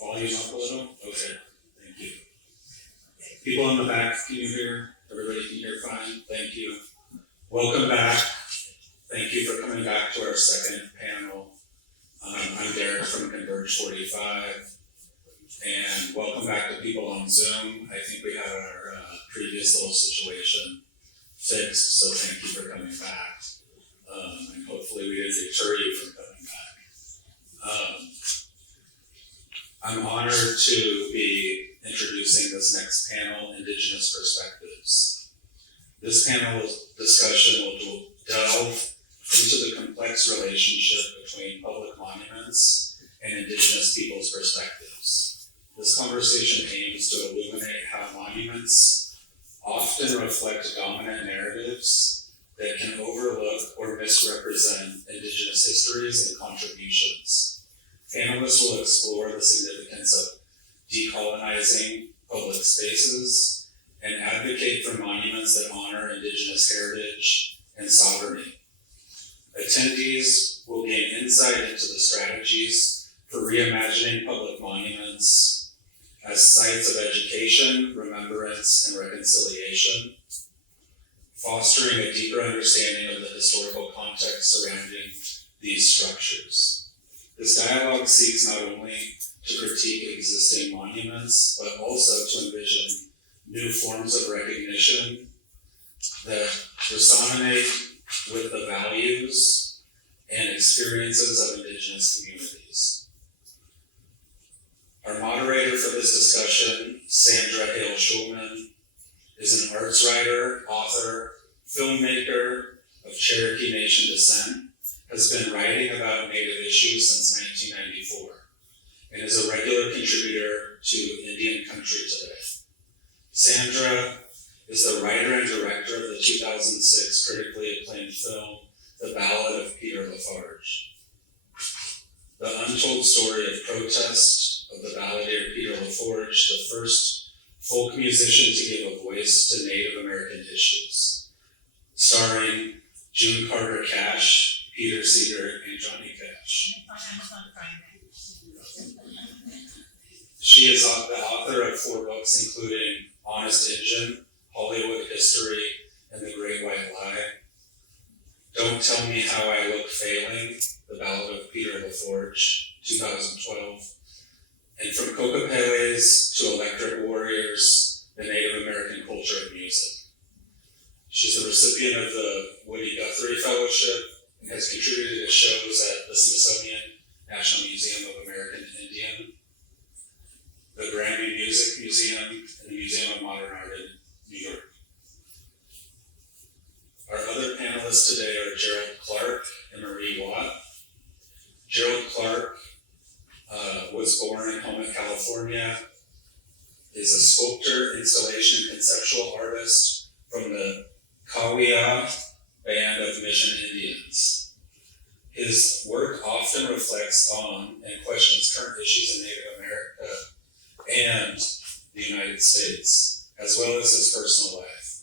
Volume up a little? Okay, thank you. People in the back, can you hear? Everybody can hear fine? Thank you. Welcome back. Thank you for coming back to our second panel. I'm Derek from Converge 45, and welcome back to people on Zoom. I think we had our previous little situation fixed, so thank you for coming back. And hopefully we didn't deter you from coming back. I'm honored to be introducing this next panel, Indigenous Perspectives. This panel discussion will delve into the complex relationship between public monuments and Indigenous peoples' perspectives. This conversation aims to illuminate how monuments often reflect dominant narratives that can overlook or misrepresent Indigenous histories and contributions. Panelists will explore the significance of decolonizing public spaces and advocate for monuments that honor Indigenous heritage and sovereignty. Attendees will gain insight into the strategies for reimagining public monuments as sites of education, remembrance, and reconciliation, fostering a deeper understanding of the historical context surrounding these structures. This dialogue seeks not only to critique existing monuments, but also to envision new forms of recognition that resonate with the values and experiences of Indigenous communities. Our moderator for this discussion, Sandra Hale Schulman, is an arts writer, author, filmmaker of Cherokee Nation descent, has been writing about Native issues since 1994, and is a regular contributor to Indian Country Today. Sandra is the writer and director of the 2006 critically acclaimed film, The Ballad of Peter Lafarge. The untold story of protest of the balladeer Peter Lafarge, the first folk musician to give a voice to Native American issues, starring June Carter Cash, Peter Seeger, and Johnny Cash. She is the author of 4 books, including Honest Injun, Hollywood History, and The Great White Lie. Don't Tell Me How I Look Failing, The Ballad of Peter Lafarge, 2012. And From Cocopeles to Electric Warriors, The Native American Culture of Music. She's a recipient of the Woody Guthrie Fellowship and has contributed to shows at the Smithsonian National Museum of American Indian, the Grammy Music Museum, and the Museum of Modern Art in New York. Our other panelists today are Gerald Clark and Marie Watt. Gerald Clark was born in Helmet, California, is a sculptor, installation, and conceptual artist from the Kawia Band of Mission Indians. His work often reflects on and questions current issues in Native America and the United States, as well as his personal life.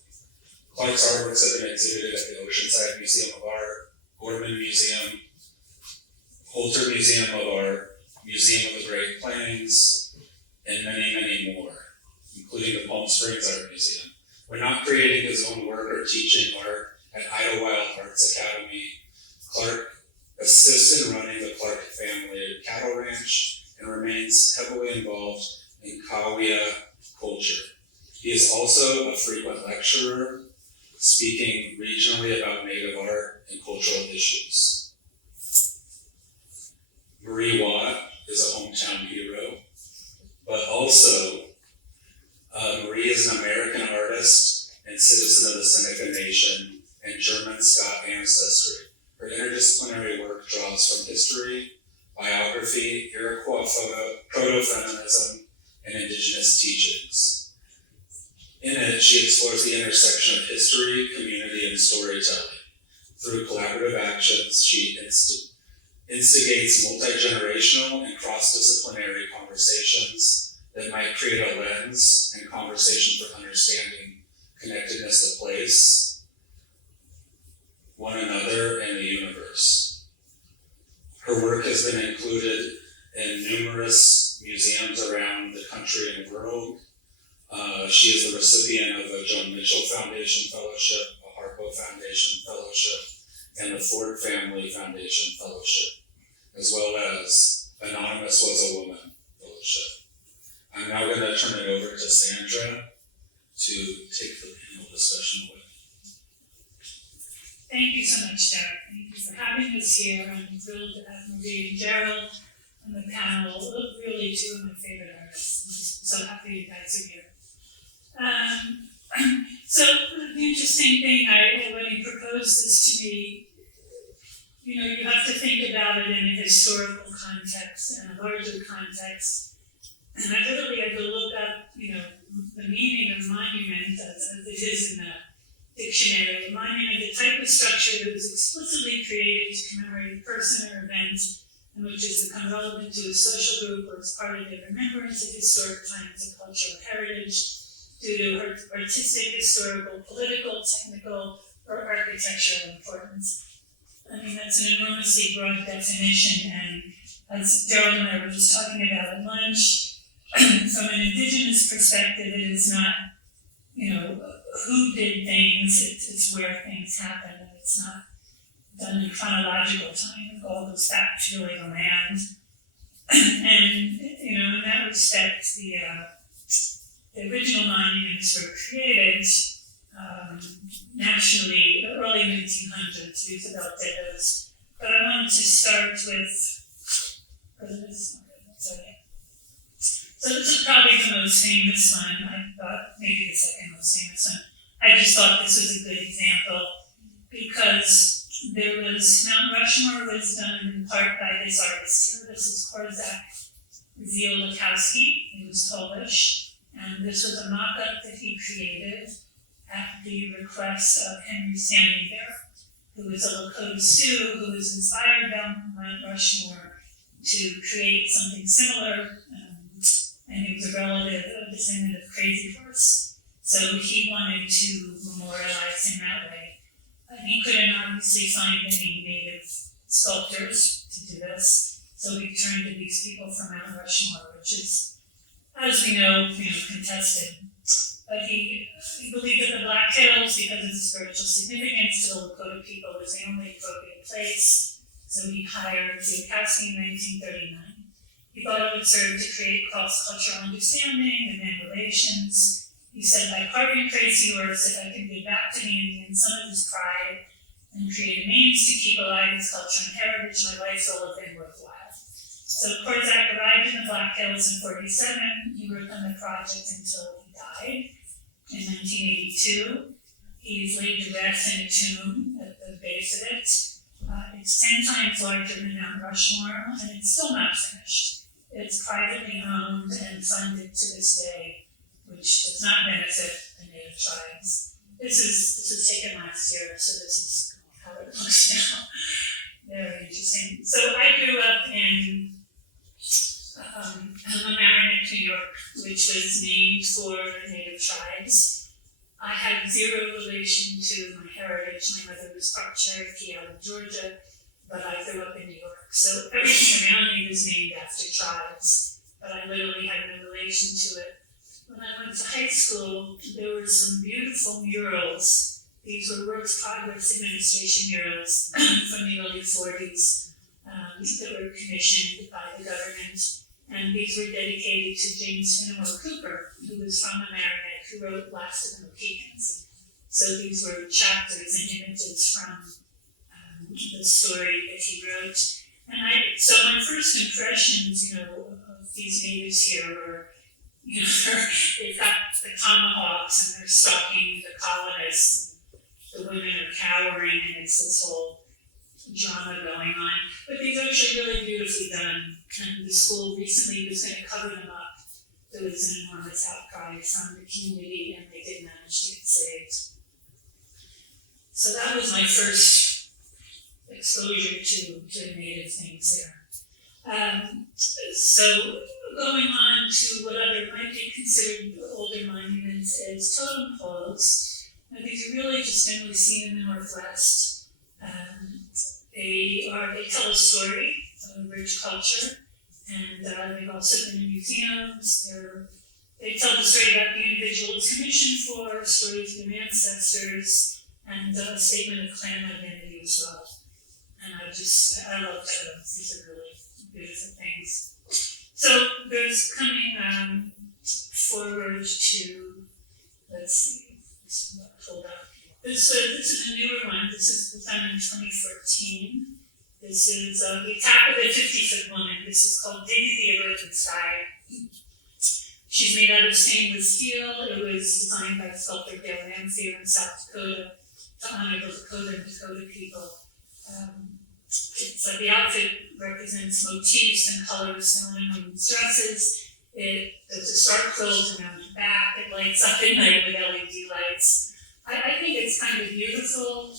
Clark's artworks have been exhibited at the Oceanside Museum of Art, Gorman Museum, Holter Museum of Art, Museum of the Great Plains, and many, many more, including the Palm Springs Art Museum. When not creating his own work or teaching art at Idlewild Arts Academy, Clark assists in running the Clark family cattle ranch and remains heavily involved in Kawia culture. He is also a frequent lecturer, speaking regionally about Native art and cultural issues. Marie Watt is a hometown hero, but also Marie is an American artist and citizen of the Seneca Nation and German Scot ancestry. Her interdisciplinary work draws from history, biography, Iroquois proto-feminism, and Indigenous teachings. In it, she explores the intersection of history, community, and storytelling. Through collaborative actions, she instigates multi-generational and cross-disciplinary conversations that might create a lens and conversation for understanding connectedness to place, one another, and the universe. Her work has been included in numerous museums country and world. She is the recipient of a Joan Mitchell Foundation Fellowship, a Harpo Foundation Fellowship, and the Ford Family Foundation Fellowship, as well as Anonymous Was a Woman Fellowship. I'm now going to turn it over to Sandra to take the panel discussion away. Thank you so much, Derek. Thank you for having us here. I'm thrilled to have Marie and Gerald on the panel. Really, two of my favorite artists. I'm just so happy you guys are here. So the interesting thing, when you proposed this to me, you have to think about it in a historical context and a larger context. And I literally had to look up, the meaning of monument as it is in the dictionary. A monument, the type of structure that was explicitly created to commemorate a person or event and which has become relevant to a social group or as part of their remembrance of historic times or cultural heritage due to artistic, historical, political, technical, or architectural importance. I mean, that's an enormously broad definition, and as Gerald and I were just talking about at lunch, from an Indigenous perspective, it is not, who did things, it's where things happen, and it's not done in chronological time. It all goes back to really the land. And, in that respect, the original monuments were created nationally, early 1900s. Roosevelt did those. But I wanted to start with, so this is probably the most famous one. I thought maybe the second most famous one. I just thought this was a good example because there was, Mount Rushmore was done in part by this artist here. This is Korzak Ziolkowski. He was Polish. And this was a mock-up that he created at the request of Henry Standing Bear, who was a Lakota Sioux who was inspired by Mount Rushmore to create something similar. And he was a relative, a descendant of Crazy Horse. So he wanted to memorialize him that way. He couldn't obviously find any native sculptors to do this. So he turned to these people from Mount Rushmore, which is, as we know, contested. But he believed that the Black Hills, because of the spiritual significance to the Lakota people, was the only appropriate place. So he hired Ziolkowski in 1939. He thought it would serve to create cross-cultural understanding and then relations. He said, by carving Crazy Horse, if I can give back to the Indians some of his pride and create a means to keep alive his culture and heritage, my life will have been worthwhile. So Korzak arrived in the Black Hills in 1947. He worked on the project until he died in 1982. He's laid to rest in a tomb at the base of it. It's 10 times larger than Mount Rushmore, and it's still not finished. It's privately owned and funded to this day, which does not benefit the native tribes. This is taken last year, so this is how it looks now. Very interesting. So I grew up in Mamaroneck, New York, which was named for native tribes. I had zero relation to my heritage. My mother was part Cherokee out of Georgia, but I grew up in New York. So everything around me was named after tribes, but I literally had no relation to it. When I went to high school, there were some beautiful murals. These were Works Progress Administration murals from the early 40s that were commissioned by the government. And these were dedicated to James Fenimore Cooper, who was from Mamaroneck, who wrote Last of the Mohicans. So these were chapters and images from the story that he wrote. And so my first impressions, of these natives here were, they've got the tomahawks and they're stalking the colonists. And the women are cowering, and it's this whole drama going on. But these are actually really beautifully done. And the school recently was going to cover them up. There was an enormous outcry from the community, and they did manage to get saved. So that was my first exposure to native things there. So going on to what other might be considered older monuments is totem poles. Now, these are really just generally seen in the Northwest. They tell a story of a rich culture. and they've also been in museums. They tell the story about the individual it's commissioned for, stories of their ancestors, and a statement of clan identity as well. And I love totems. These are really beautiful things. So there's coming forward to, let's see, hold up. This is a newer one. This was done in 2014. This is the attack of the 50-foot woman. This is called Dignity of Earth and Sky. She's made out of stainless steel. It was designed by sculptor Dale Ramsey in South Dakota to honor the Lakota and Dakota people. The outfit represents motifs and colors found in women's dresses. There's a star quilt around the back. It lights up at night with LED lights. I think it's kind of beautiful.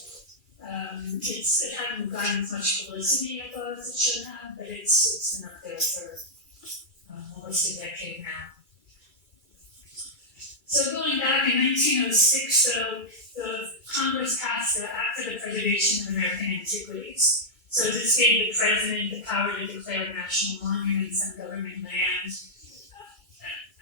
It hasn't gotten as much publicity I thought as it should have, but it's been up there for almost a decade now. So going back in 1906, though, the Congress passed the Act for the Preservation of American Antiquities. So this gave the president the power to declare national monuments on government land.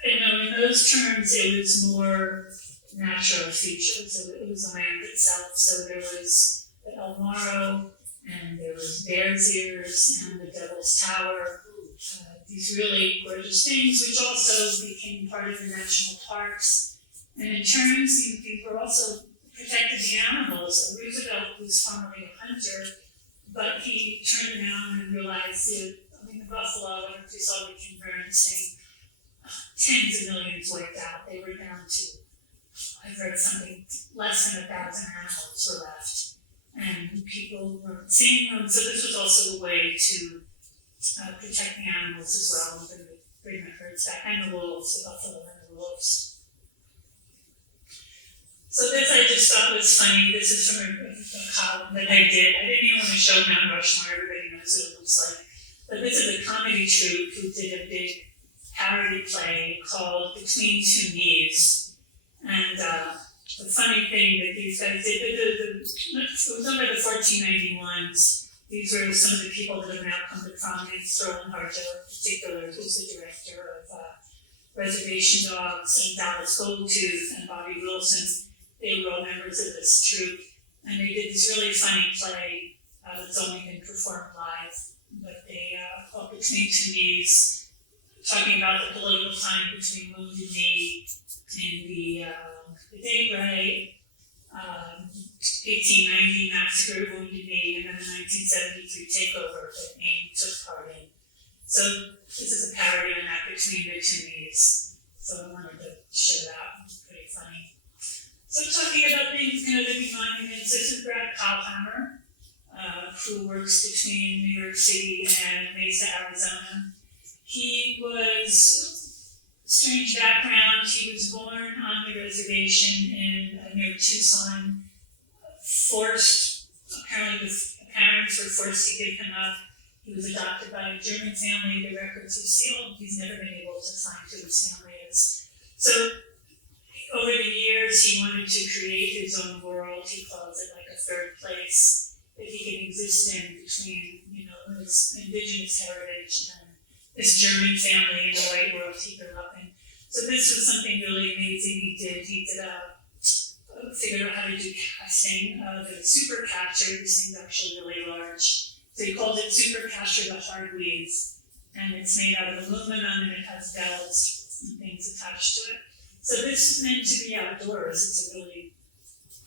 In those terms, it was more natural features. So it was the land itself. So there was the El Morro, and there was Bear's Ears, and the Devil's Tower. These really gorgeous things, which also became part of the national parks. And in terms, these were also protected the animals. Roosevelt was formerly a hunter, but he turned around and realized the buffalo, I don't know if you saw the King Burns saying, tens of millions wiped out. They were down to, I've read something, less than 1,000 animals were left. And people weren't seeing them, so this was also a way to protect the animals as well, and bring the herds back, and the wolves, the buffalo and the wolves. So this I just thought was funny. This is from a column that I did. I didn't even want to show Mount Rushmore, everybody knows what it looks like. But this is a comedy troupe who did a big parody play called Between Two Knees. And the funny thing that these guys did, it was done by the 1491s. These were some of the people that have now come to prominence. Sterling Harjo in particular, who's the director of Reservation Dogs, and Dallas Goldtooth and Bobby Wilson. They were all members of this troupe, and they did this really funny play that's only been performed live. But they called Between Two Knees, talking about the political time between Wounded Knee and the Daybreak, 1890 massacre of Wounded Knee, and then the 1973 takeover that AIM took part in. So this is a parody on that, Between the Two Knees. So I wanted to show that. It's pretty funny. So talking about things, living monuments, this is Brad Kalhammer, who works between New York City and Mesa, Arizona. He was, strange background, he was born on the reservation near Tucson, apparently the parents were forced to give him up. He was adopted by a German family, the records were sealed, he's never been able to find who his family is. So over the years, he wanted to create his own world. He calls it like a third place that he can exist in between, his indigenous heritage and this German family in the white world he grew up in. So this was something really amazing he did. He figured out how to do casting. The super catcher, this thing's actually really large. So he called it super catcher the hard weave. And it's made out of aluminum and it has bells and things attached to it. So this is meant to be outdoors. It's a really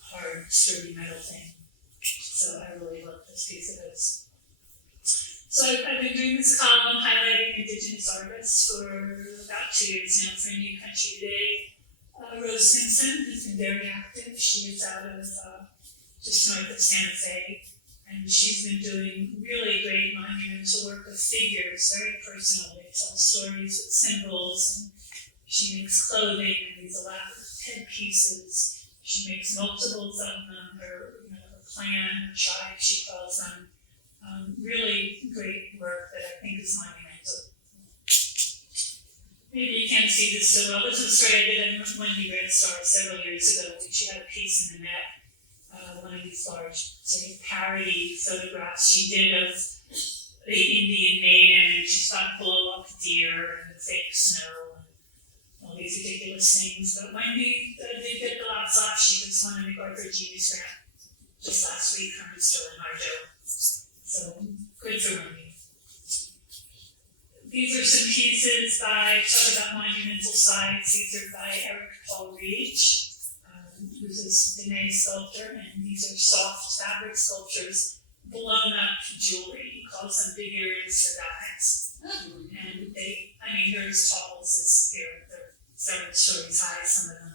hard, sturdy metal thing. So I really love this piece of this. So I've been doing this column highlighting Indigenous artists for about 2 years now for New Country Today. Rose Simpson has been very active. She is out of just north of Santa Fe. And she's been doing really great monumental work with figures, very personal. They tell stories with symbols, and she makes clothing and these elaborate headpieces. She makes multiples of them, her clan, her tribe, she calls them. Really great work that I think is monumental. Maybe you can't see this so well. This is a story I did in Wendy Red Star several years ago. She had a piece in the net, one of these large, parody photographs she did of the Indian maiden, and she's got blow up deer and the fake snow and all these ridiculous things. But Wendy did get the lots off. She just won an MacArthur Genius Grant just last week from Mr. Leonardo. So good for Wendy. These are some pieces by, talk about monumental sites. These are by Eric Paul Reach, who's a Dene sculptor, and these are soft fabric sculptures, blown up jewelry. He calls them big earrings for guys. And they're as tall as this here. They're several stories high, some of them.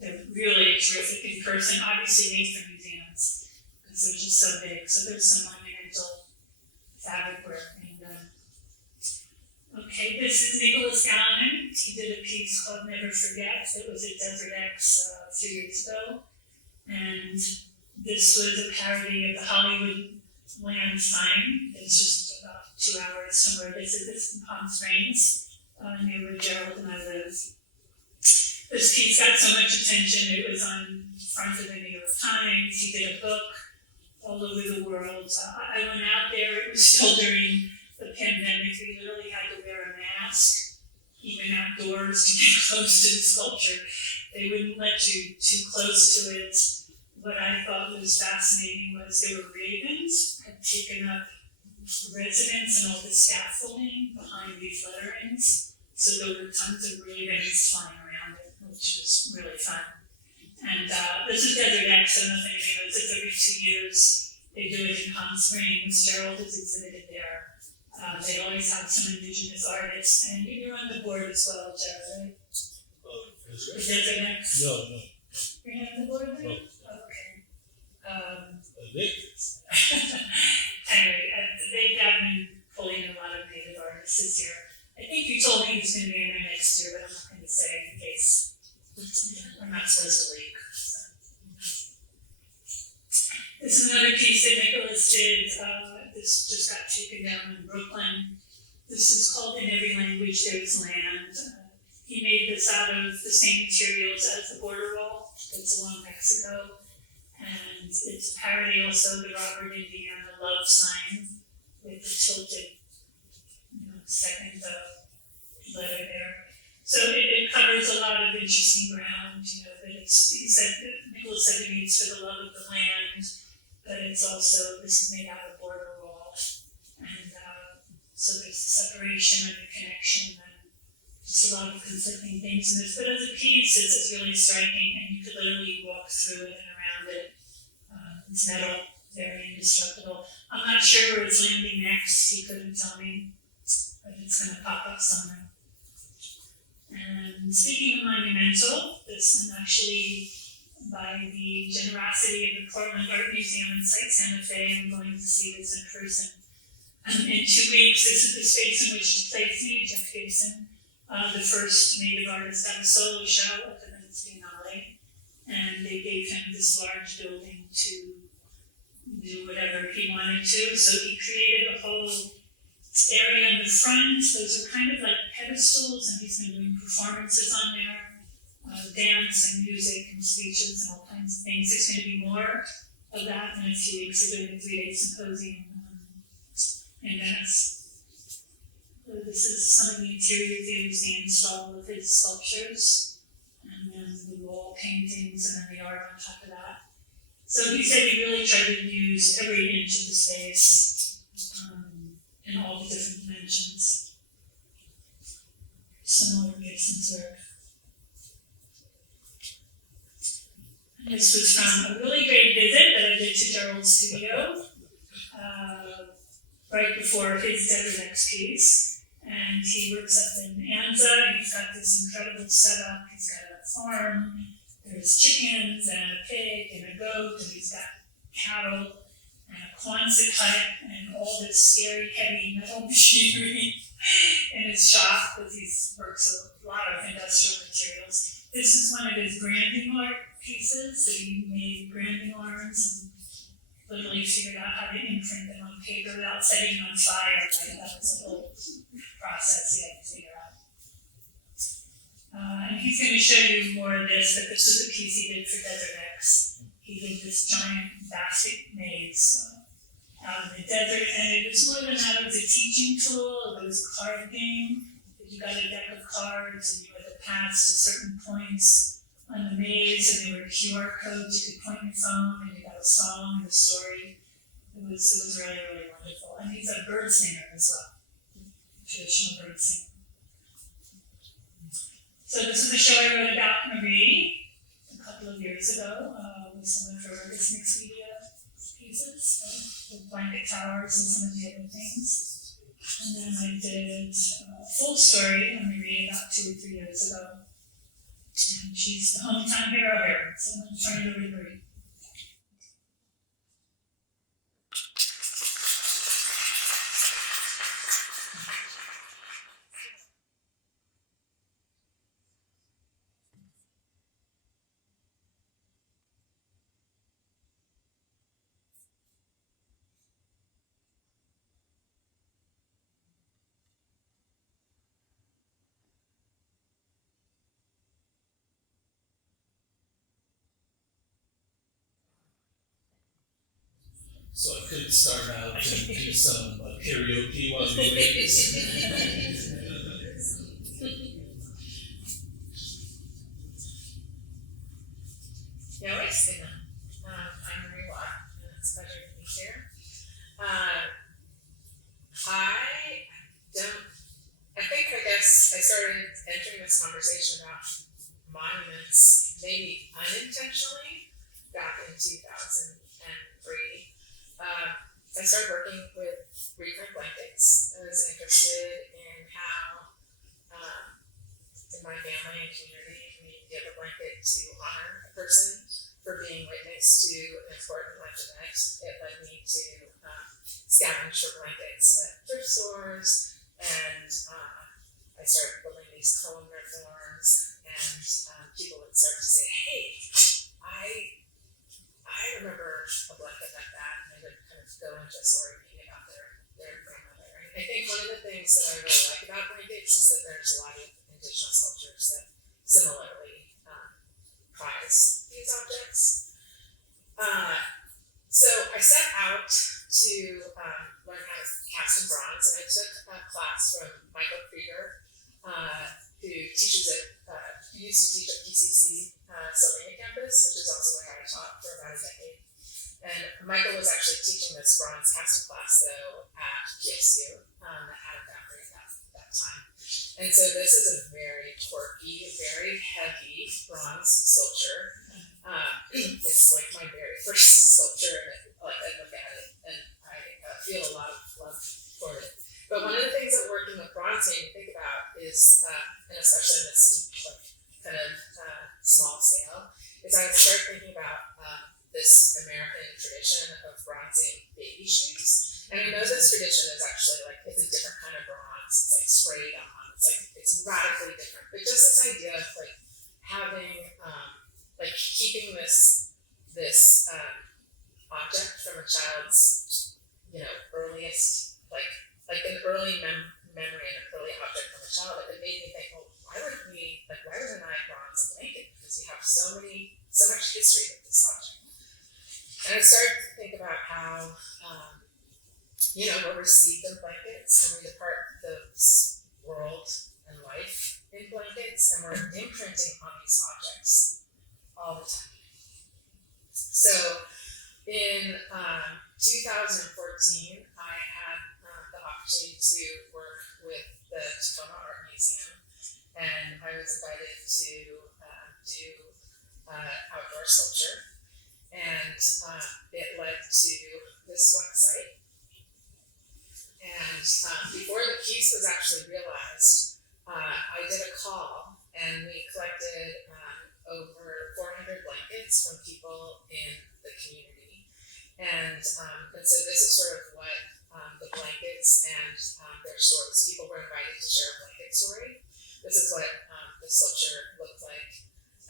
They're really terrific in person, obviously made for museums, because they're just so big. So there's some monumental fabric work. Okay, this is Nicholas Gallinan. He did a piece called Never Forget that was at Desert X a few years ago. And this was a parody of the Hollywood land sign. It's just about 2 hours from where this is. This is in Palm Springs, near where Gerald and I live. This piece got so much attention. It was on front of the New York Times. He did a book all over the world. I went out there. It was still during the pandemic. We literally had to wear a mask, even outdoors, to get close to the sculpture. They wouldn't let you too close to it. What I thought was fascinating was there were ravens had taken up residence and all the scaffolding behind these letterings. So there were tons of ravens flying around it, which was really fun. And this is Desert X. I don't know if anybody knows, it's every 2 years. They do it in Palm Springs. Gerald is exhibited there. They always have some Indigenous artists, and you're on the board as well, Gerald, right? For Desert X? No. You're not on the board there? No. Oh, okay. Anyway, they have been pulling in a lot of native artists this year. I think you told me he was going to be in there next year, but I'm not going to say in case we're not supposed to leak. So. This is another piece that Nicholas did. This just got taken down in Brooklyn. This is called In Every Language There Is Land. He made this out of the same materials as the border wall that's along Mexico. And it's a parody also of the Robert Indiana love sign with the tilted, second letter there. So it covers a lot of interesting ground, that Nicholas said it means for the love of the land, but it's also, this is made out of border wall. And so there's the separation and the connection and just a lot of conflicting things in this. But as a piece, it's really striking, and you could literally walk through it and around it. It's metal, very indestructible. I'm not sure where it's landing next, he couldn't tell me, but it's going to pop up somewhere. And speaking of monumental, this one actually, by the generosity of the Portland Art Museum in Santa Fe, I'm going to see this in person. In 2 weeks, this is the space in which to place me, Jeff Gibson, the first Native artist, at a solo show at the Venice Biennale. And they gave him this large building to do whatever he wanted to. So he created a whole area in the front. Those are kind of like pedestals, and he's been doing performances on there, dance and music and speeches and all kinds of things. There's going to be more of that in a few weeks. They're doing a 3-day symposium in Venice. So this is some of the interior views they installed of his sculptures, and then the wall paintings, and then the art on top of that. So he said he really tried to use every inch of the space in all the different dimensions. Similar to Gibson's work. And this was from a really great visit that I did to Gerald's studio right before his Desert X piece. And he works up in Anza, and he's got this incredible setup. He's got a farm, there's chickens and a pig and a goat, and he's got cattle and a Quonset hut and all this scary heavy metal machinery in his shop, because he works with a lot of industrial materials. This is one of his branding art pieces, so he made branding arms and literally figured out how to imprint them on paper without setting them on fire. Right? That was a whole process he had to figure out. And he's going to show you more of this, but this was a piece he did for Desert X. He did this giant basket maze out in the desert, and it was more than that, it was a teaching tool, it was a card game. You got a deck of cards and you had to pass to certain points on the maze, and there were QR codes you could point your phone, and you got a song and a story. It was really, really wonderful. And he's a bird singer as well, traditional bird singer. So this is a show I wrote about Marie a couple of years ago with some of her mixed media pieces, with blanket towers and some of the other things. And then I did a full story on Marie about 2 or 3 years ago. And she's the hometown hero here, so I'm going to turn it over to Marie. So I could start out and do some karaoke while we wait. Yeah, wait, I'm Marie Watt, and it's a pleasure to be here. I started entering this conversation about monuments maybe unintentionally back in 2003. I started working with reprint blankets. I was interested in how, in my family and community, we give a blanket to honor a person for being witness to an important life event. It led me to scavenge for blankets at thrift stores, and I started building these columnar forms, and people would start to say, "Hey, I remember a blanket like that," and they would kind of go into a story maybe about their grandmother. And I think one of the things that I really like about blankets is that there's a lot of Indigenous cultures that similarly prize these objects. So I set out to learn how to cast in bronze, and I took a class from Michael Krieger, who teaches who used to teach at PCC Sylvania campus, which is also where I taught for about a decade. And Michael was actually teaching this bronze casting class though at PSU that had a foundry at that time. And so this is a very quirky, very heavy bronze sculpture. It's like my very first sculpture, and I look at it and I feel a lot of love for it. But one of the things that working with bronze made me think about is, and especially in this like kind of small scale, is I started thinking about this American tradition of bronzing baby shoes. And I know this tradition is actually like, it's a different kind of bronze. It's like sprayed on. It's radically different. But just this idea of like having, like keeping this object from a child's, earliest, like an early memory and an early object from a child, it made me think, well, why wouldn't I bronze a blanket? Because you have so much history with this object. And I started to think about how, we're received in blankets, and we depart the world and life in blankets, and we're imprinting on these objects all the time. So in 2014, I had the opportunity to work with the Tacoma Art Museum, and I was invited to do outdoor sculpture, and it led to this website. And before the piece was actually realized, I did a call, and we collected over 400 blankets from people in the community. And so this is sort of what the blankets and their stories, people were invited to share a blanket story. This is what the sculpture looked like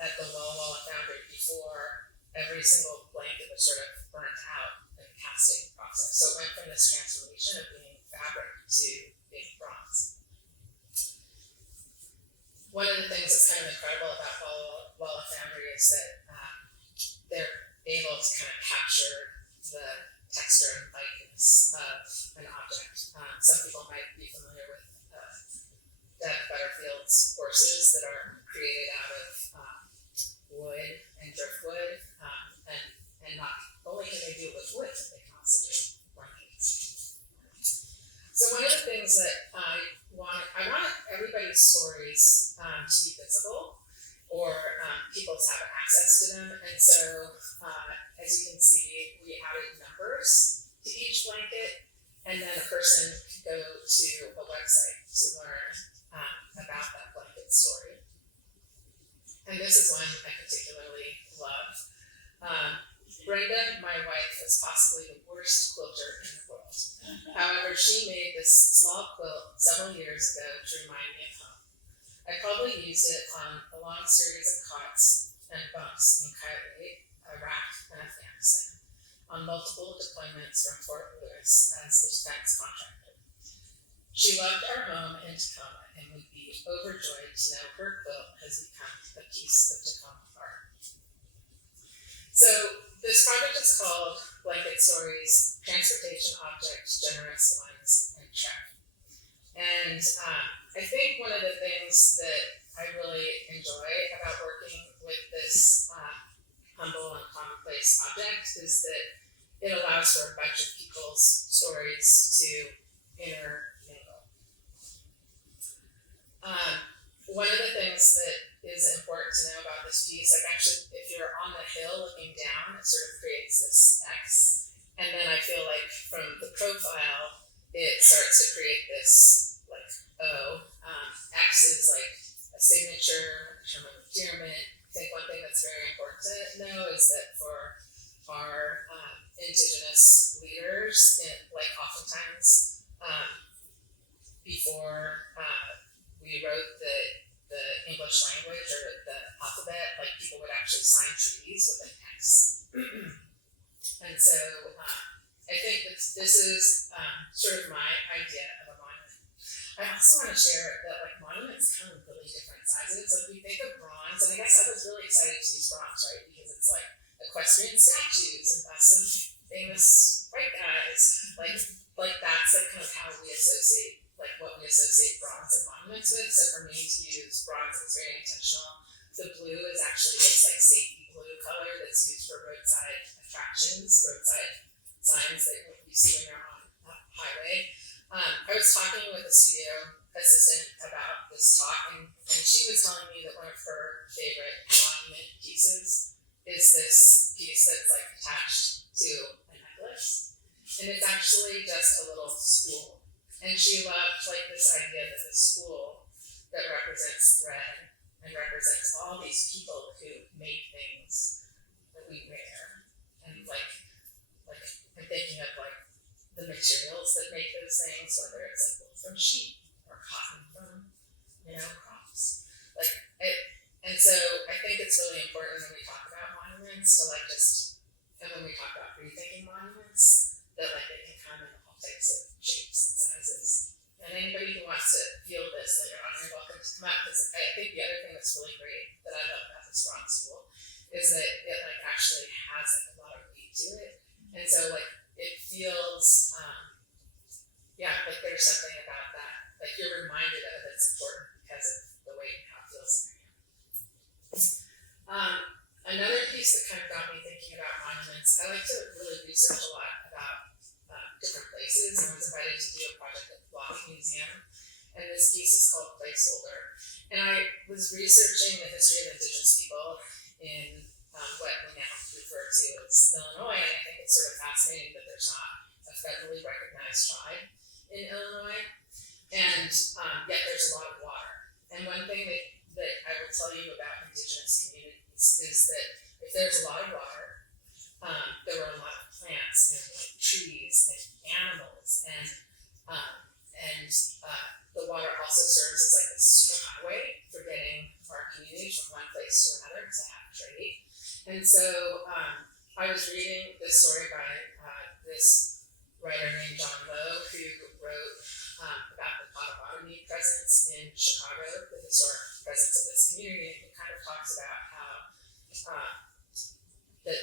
at the Walla Foundry before every single blanket was sort of burnt out in the casting process. So it went from this transformation of being fabric to being bronze. One of the things that's kind of incredible about Walla Foundry is that they're able to kind of capture the texture and lightness of an object. Some people might be familiar with Deb Butterfield's horses that are created out of wood and driftwood, and not only can they do it with wood, but they can also do blankets. So one of the things that I want everybody's stories to be visible, or people to have access to them, and so as you can see, we added numbers to each blanket, and then a person could go to a website to learn about that blanket story. And this is one I particularly love. Brenda, my wife, was possibly the worst quilter in the world. However, she made this small quilt several years ago to remind me of home. I probably used it on a long series of cots and bunks in Kuwait, Iraq, and Afghanistan, on multiple deployments from Fort Lewis as the defense contractor. She loved our home in Tacoma and would be overjoyed to know her quilt has become a piece of Tacoma art. So this project is called Blanket Stories, Transportation Objects, Generous Ones, and Track. And I think one of the things that I really enjoy about working with this humble and commonplace object is that it allows for a bunch of people's stories to intermingle. One of the things that is important to know about this piece, like actually if you're on the hill looking down, it sort of creates this X, and then I feel like from the profile, it starts to create this like O. X is like a signature, a term of endearment. I think one thing that's very important to know is that for our Indigenous leaders, like oftentimes before we wrote the English language or the alphabet, like people would actually sign treaties with an X. And so I think that this is sort of my idea of a monument. I also want to share that like monuments come in really different sizes. Like we think of bronze, and I guess I was really excited to use bronze, right? Because it's like equestrian statues and busts of famous white guys. Like that's like kind of how we associate, like what we associate bronze and monuments with. So for me to use bronze is very intentional. The blue is actually this like safety blue color that's used for roadside attractions, roadside signs that you see when you're on a highway. I was talking with a studio assistant about this talk, and she was telling me that one of her favorite monument pieces is this piece that's like attached to a necklace, and it's actually just a little spool. And she loved like this idea that the spool that represents thread and represents all these people who made things that we wear, and like I'm thinking of like the materials that make those things, whether it's like wool from sheep or cotton from crops, like it. And so I think it's really important when we talk about monuments to like just, and when we talk about rethinking monuments, that like they can come in all types of shapes and sizes. And anybody who wants to feel this later on, you're welcome to come up, because I think the other thing that's really great that I love about this bronze spool is that it like actually has like a lot of weight to it. And so like it feels, like there's something about that, like you're reminded of it's important because of the way how it feels in your hand. Another piece that kind of got me thinking about monuments, I like to really research a lot about different places, and I was invited to do a project at the Block Museum, and this piece is called Placeholder. And I was researching the history of Indigenous people in what we now refer to as Illinois, and I think it's sort of fascinating that there's not a federally recognized tribe in Illinois, and yet there's a lot of water. And one thing that I will tell you about Indigenous communities is that if there's a lot of water, there were a lot of plants and like trees and animals, and the water also serves as like a super highway for getting our community from one place to another to have trade. And so I was reading this story by this writer named John Lowe, who wrote about the Potawatomi presence in Chicago, the historic presence of this community, and he kind of talks about how that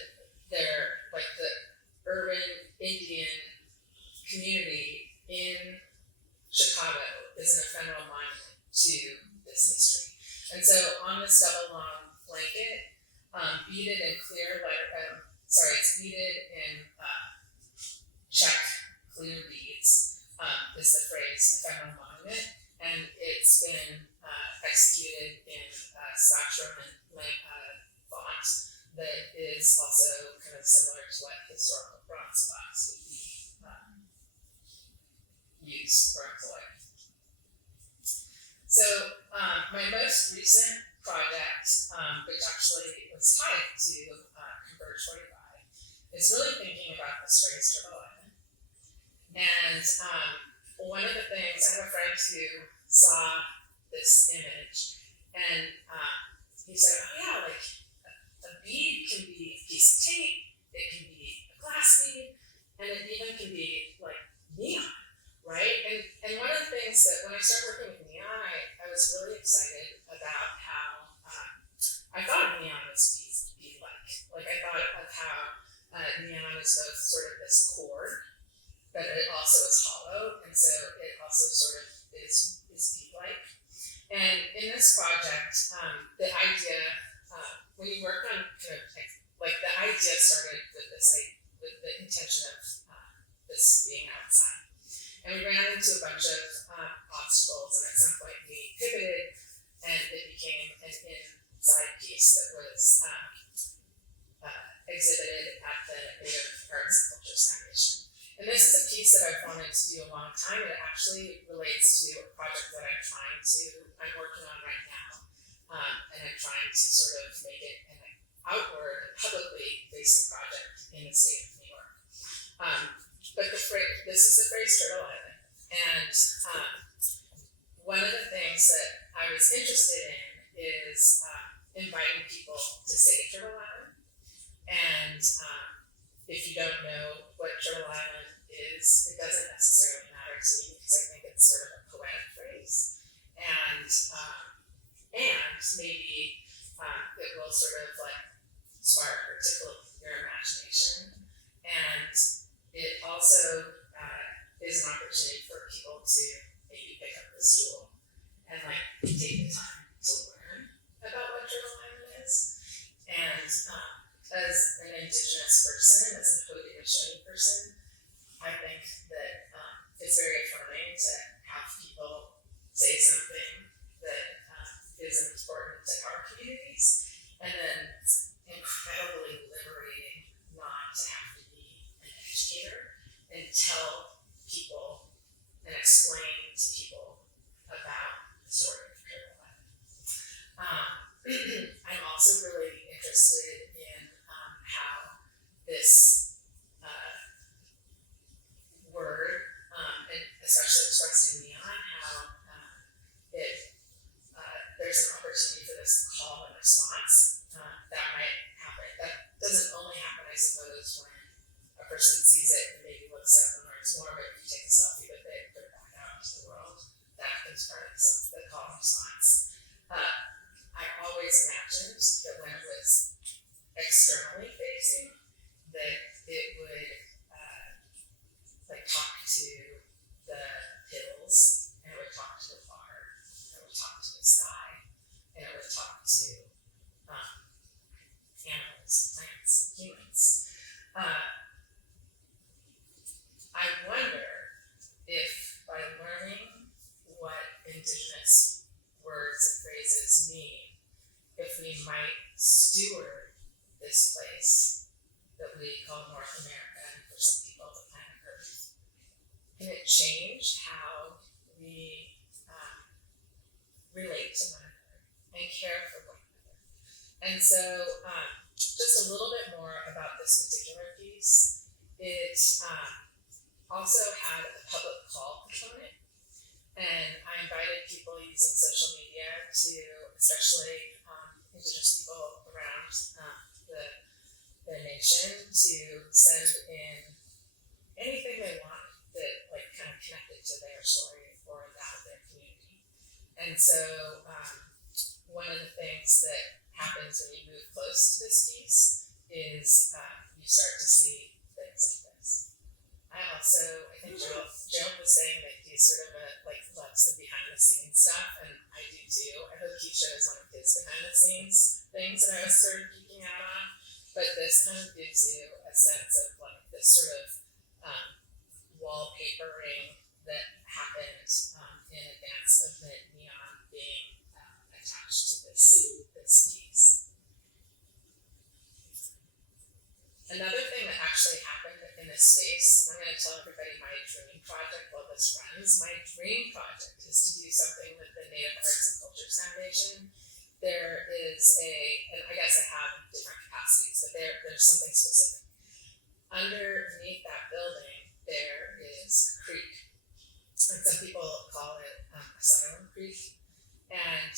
they're like the urban Indian this history. And so on this double long blanket, beaded in clear letter, it's beaded in check clear beads, is the phrase ephemeral monument, and it's been executed in Scotch Roman font that is also kind of similar to what historical bronze plaques would be used or employed. So my most recent project, which actually was tied to Converge 45, is really thinking about this phrase Turtle Island. And one of the things, I have a friend who saw this image, and he said, oh yeah, like a bead can be a piece of tape, it can be a glass bead, and it even can be like neon, right? And one of the things that when I started working with neon, I was really excited about how I thought neon was bead-like. Like I thought of how neon is both sort of this cord, but it also is hollow, and so it also sort of is bead-like. And in this project, the idea, when you work on kind of like the idea started with with the intention of this being outside. And we ran into a bunch of obstacles, and at some point we pivoted, and it became an inside piece that was exhibited at the Native Arts and Cultures Foundation. And this is a piece that I've wanted to do a long time, and it actually relates to a project that I'm working on right now, and I'm trying to sort of make it an outward, publicly facing project in the state of New York. But this is the phrase Turtle Island, and one of the things that I was interested in is inviting people to say Turtle Island. And if you don't know what Turtle Island is, it doesn't necessarily matter to me because I think it's sort of a poetic phrase, and maybe it will sort of like spark or tickle your imagination, and it also is an opportunity for people to maybe pick up the stool and like take the time to learn about what Turtle Island is. And as an Indigenous person, as a Haudenosaunee person, I think that it's very affirming to have people say something that is important to our communities, and then incredibly liberating not to have to be an educator and tell people and explain to people about the story of Turtle Island. I'm also really interested in how this word, and especially expressed in neon, how there's an opportunity for this call and response that might happen. That doesn't only happen, I suppose, when a person sees it and maybe looks up and learns more, but if you take a selfie with it, put it back out into the world, that is part of the call and response. I always imagined that when it was externally facing, that it would like talk to the hills, and it would talk to the water, and it would talk to the sky, and it would talk to animals, plants, humans. I wonder if by learning what Indigenous words and phrases mean, if we might steward this place that we call North America, and for some people the planet Earth. Can it change how we relate to one another and care for one another? And so just a little bit more about this particular piece. It also had a public call component, and I invited people using social media to, especially Indigenous people around the nation, to send in anything they want that like kind of connected to their story or that of their community. And so one of the things that happens when you move close to this piece is you start to see things like this. I think Gerald was saying that he's sort of loves the behind the scenes stuff, and I do too. I shows one of his behind the scenes things that I was sort of geeking out on. But this kind of gives you a sense of like this sort of wallpapering that happened in advance of the neon being attached to this piece. Another thing that actually happened in this space, I'm going to tell everybody my dream project while this runs. My dream project is to do something with the Native Arts and Cultures Foundation. There is and I guess I have different capacities, but there's something specific. Underneath that building, there is a creek, and some people call it Asylum Creek. And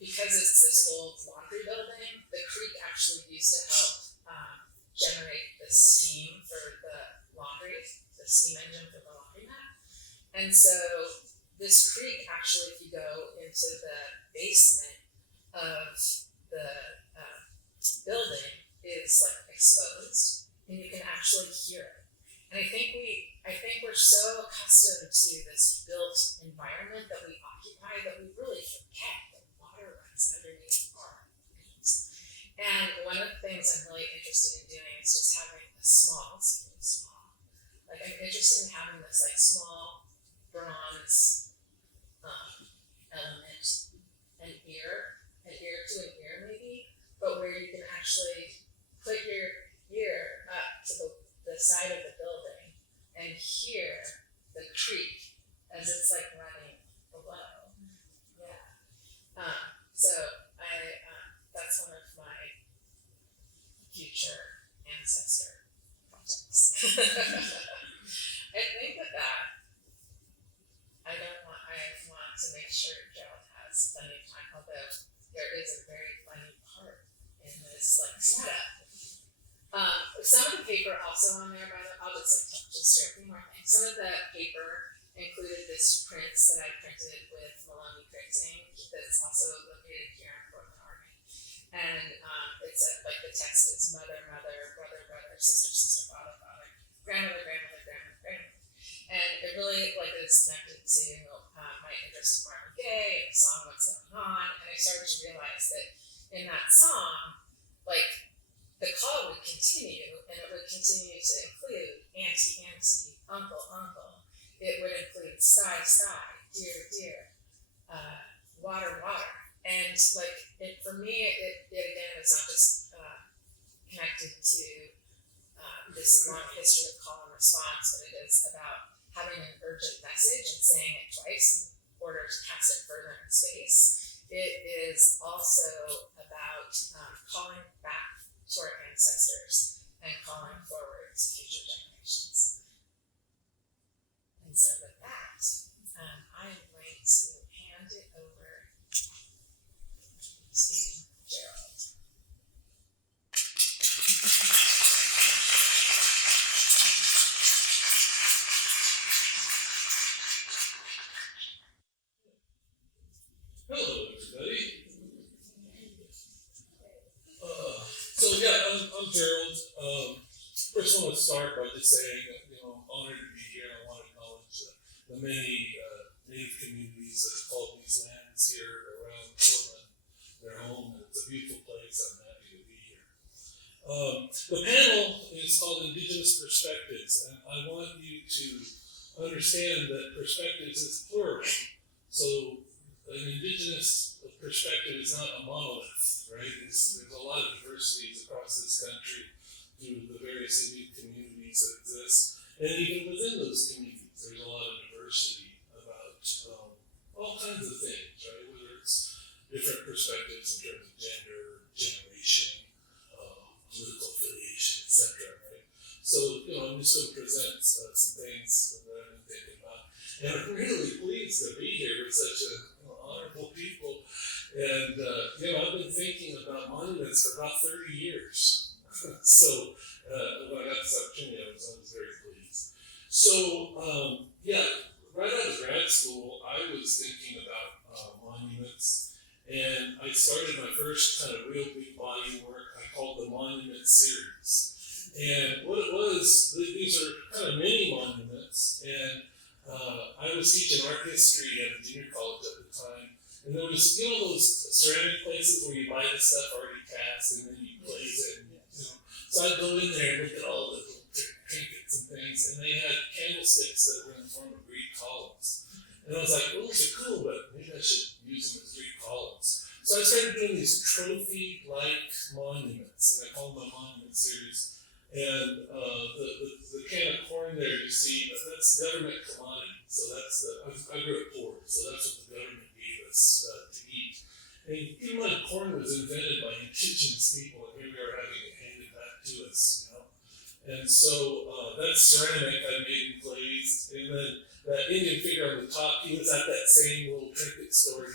because it's this old laundry building, the creek actually used to help generate the steam for the laundry, the steam engine for the laundromat. And so this creek actually, if you go into the basement of the building, is like exposed, and you can actually hear it. And I think we're so accustomed to this built environment that we occupy that we really forget that water runs underneath our feet. And one of the things I'm really interested in doing is just having a small, like I'm interested in having this like small bronze element, an ear to an ear maybe, but where you can actually put your ear up to the side of the building and hear the creek as it's like running below. Yeah. So that's one of my future ancestor projects. I think that I want to make sure Gerald has plenty of time, although there is a very funny part in this like setup. Some of the paper also on there, by the way, I'll just share a few more things. Some of the paper included this prints that I printed with Maloney Printing that's also located here in Portland, Oregon. And it's like the text is mother, mother, brother, brother, sister, sister, father, father, grandmother, grandmother, grandmother, grandmother. And it really like is connected to my interest in Marvin Gaye and the song What's Going On. And I started to realize that in that song, like the call would continue, and it would continue to include auntie, auntie, uncle, uncle. It would include sky, sky, dear, dear, water, water. And like it for me, it again is not just connected to this long history of call and response, but it is about having an urgent message and saying it twice in order to cast it further in space. It is also about calling back to our ancestors and calling forward to future generations. And so with that, I'm going to hand it over to Gerald. Hello, everybody. I'm Gerald. First, I want to start by just saying that I'm honored to be here. I want to acknowledge the many Native communities that have called these lands here around Portland their home, and it's a beautiful place. I'm happy to be here. The panel is called Indigenous Perspectives, and I want you to understand that perspectives is plural. So an Indigenous perspective is not a monolith, right? There's a lot of diversities across this country through the various Inuit communities that exist. And even within those communities, there's a lot of diversity about all kinds of things, right? Whether it's different perspectives in terms of gender, generation, political affiliation, etc., right? So, I'm just going to present some things that I've been thinking about. And I'm really pleased to be here with such honorable people. And, I've been thinking about monuments for about 30 years. So, when I got this opportunity, I was very pleased. So, right out of grad school, I was thinking about monuments. And I started my first kind of real big body of work I called the Monument Series. And what it was, these are kind of mini monuments. And I was teaching art history at a junior college at the time. And there was, you know, those ceramic places where you buy the stuff already cast and then you glaze it. And, you know. So I'd go in there and look at all the little trinkets and things, and they had candlesticks that were in the form of Greek columns. And I was like, well, those are cool, but maybe I should use them as Greek columns. So I started doing these trophy-like monuments, and I call them my monument series. And the can of corn there you see, that's government commodity. So that's I grew up poor, so that's what the government gave us to eat. And keep in mind, corn was invented by indigenous people, and here we are having it handed back to us, you know. And so that's ceramic I made and glazed. And then that Indian figure on the top, he was at that same little trinket store.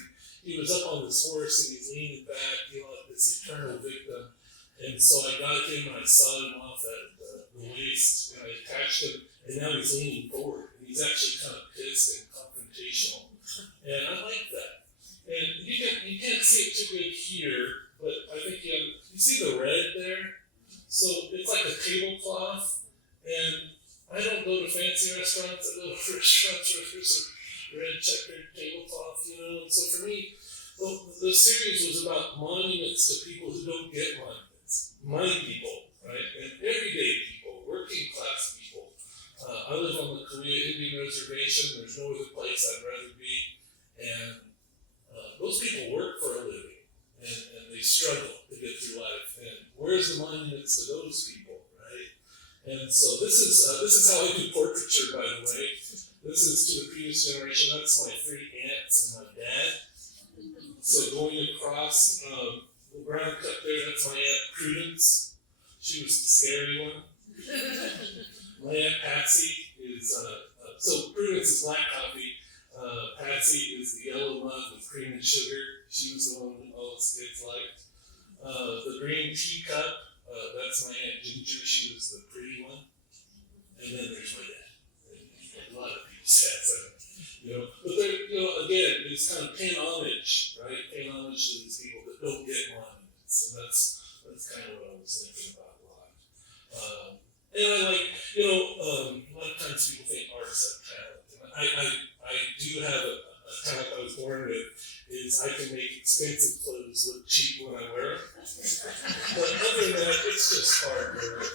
He was up on this horse and he's leaning back, you know, like this eternal victim. And so I got him and I sawed him off at the waist and I attached him, and now he's leaning forward. And he's actually kind of pissed and confrontational. And I like that. And you can't see it too good here, but I think you see the red there? So it's like a tablecloth, and I don't go to fancy restaurants, I go to restaurants where there's a red checkered tablecloth, you know. And so for me, the series was about monuments to people who don't get monuments. My people, right? And everyday people, working class people. I live on the Kalia Indian Reservation, there's no other place I'd rather be. And those people work for a living, and they struggle to get through life. And where's the monuments to those people, right? And so this is how I do portraiture, by the way. This is to the previous generation. That's my 3 aunts and my dad. So going across the brown cup there, that's my Aunt Prudence. She was the scary one. My Aunt Patsy is, so Prudence is black coffee. Patsy is the yellow mug with cream and sugar. She was the one that all the kids liked. The green teacup, that's my Aunt Ginger. She was the pretty one. And then there's my dad. And a lot of people said that, you know. But there, you know, again, it's kind of paying homage, right? Paying homage to these people that don't get monuments. And that's kind of what I was thinking about a lot. And I like, you know, a lot of times people think artists have talent. And I do have a talent I was born with, is I can make expensive clothes look cheap when I wear them. But other than that, it's just hard work,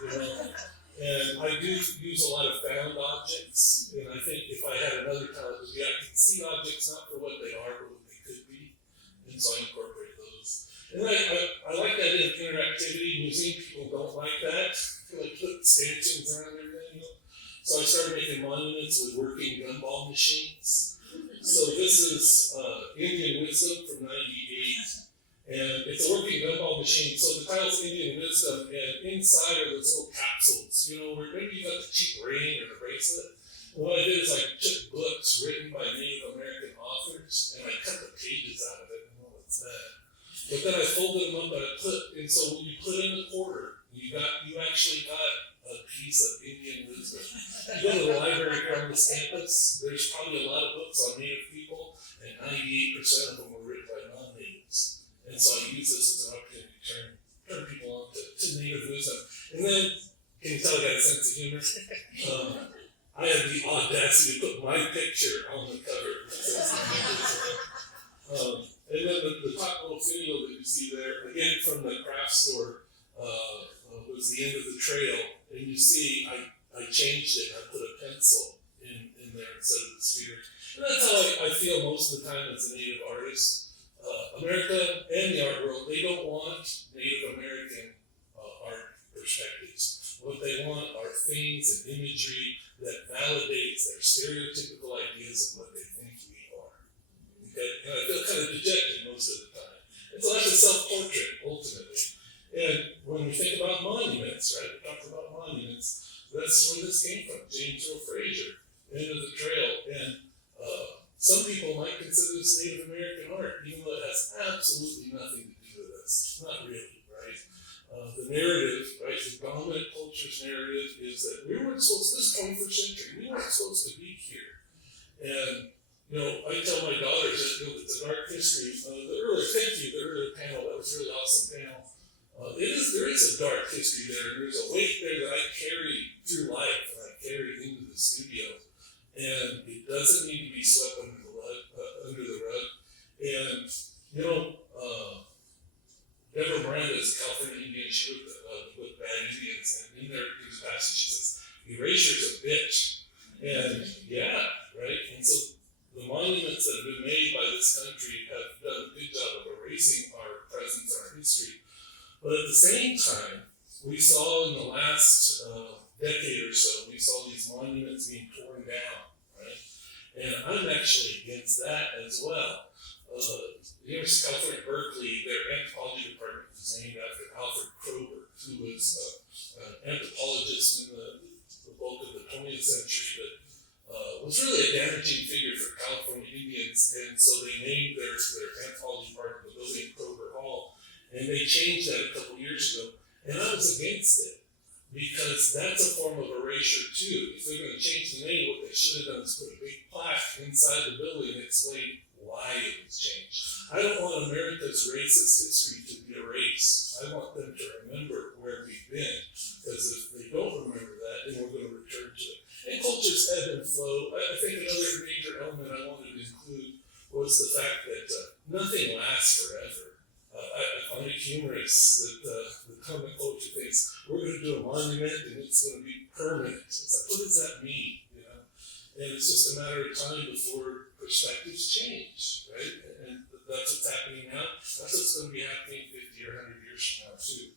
you know. And I do use a lot of found objects, and I think if I had another talent, it would be I can see objects not for what they are, but what they could be, and so I incorporate those. And I like that in interactivity. Museum people don't like that. They like put stanchions around everything, you know. So I started making monuments with working gumball machines. So this is Indian Wisdom from '98. And it's a working gumball machine. So the title's Indian Wisdom, and inside are those little capsules, you know, where maybe you got the cheap ring or the bracelet. And what I did is I took books written by Native American authors, and I cut the pages out of it, and well, it's that. But then I folded them up and so when you put in a quarter, you actually got a piece of Indian wisdom. You go to the library here on this campus, there's probably a lot of books on Native people, and 98% of them were written by non-Natives. And so I use this as an opportunity to turn people on to Native wisdom. And then, can you tell I got a sense of humor? I had the audacity to put my picture on the cover. And then the top little video that you see there, again from the craft store, was the end of the trail. And you see, I changed it. I put a pencil in there instead of the spear. And that's how I feel most of the time as a Native artist. America and the art world, they don't want Native American art perspectives. What they want are things and imagery that validates their stereotypical ideas of what they think we are. Okay? And I feel kind of dejected most of the time. And so that's a self-portrait, ultimately. And when we think about monuments, right? We talked about monuments. That's where this came from. James Earl Fraser, End of the Trail. And some people might consider this Native American art, even though it has absolutely nothing to do with us. Not really, right? The narrative, right? The dominant culture's narrative is that we weren't supposed to, this 21st century, we weren't supposed to be here. And, you know, I tell my daughters that, you know, it's a dark history. The earlier panel, that was a really awesome panel. There is a dark history there, and there's a weight there that I carry through life, and I carry into the studio. And it doesn't need to be swept under the rug. And, you know, Deborah Miranda is a California Indian. She wrote with Bad Indians, and in there, there's a passage, she says, erasure's a bitch. And yeah, right? And so the monuments that have been made by this country have done a good job of erasing our presence and our history. But at the same time, we saw in the last decade or so, we saw these monuments being torn down, right? And I'm actually against that as well. The University of California, Berkeley, their anthropology department was named after Alfred Kroeber, who was an anthropologist in the bulk of the 20th century that was really a damaging figure for California Indians, and so they named their anthropology department the building Kroeber Hall, and they changed that a couple years ago, and I was against it, because that's a form of erasure too. If they're going to change the name, what they should have done is put a big plaque inside the building and explain why it was changed. I don't want America's racist history to be erased. I want them to remember where we've been, because if they don't remember that, then we're going to return to it. And cultures ebb and flow. I think another major element I wanted to include was the fact that nothing lasts forever. I find it humorous that the common culture thinks we're going to do a monument and it's going to be permanent. It's like, what does that mean? You know, and it's just a matter of time before perspectives change, right? And that's what's happening now. That's what's going to be happening 50 or 100 years from now too.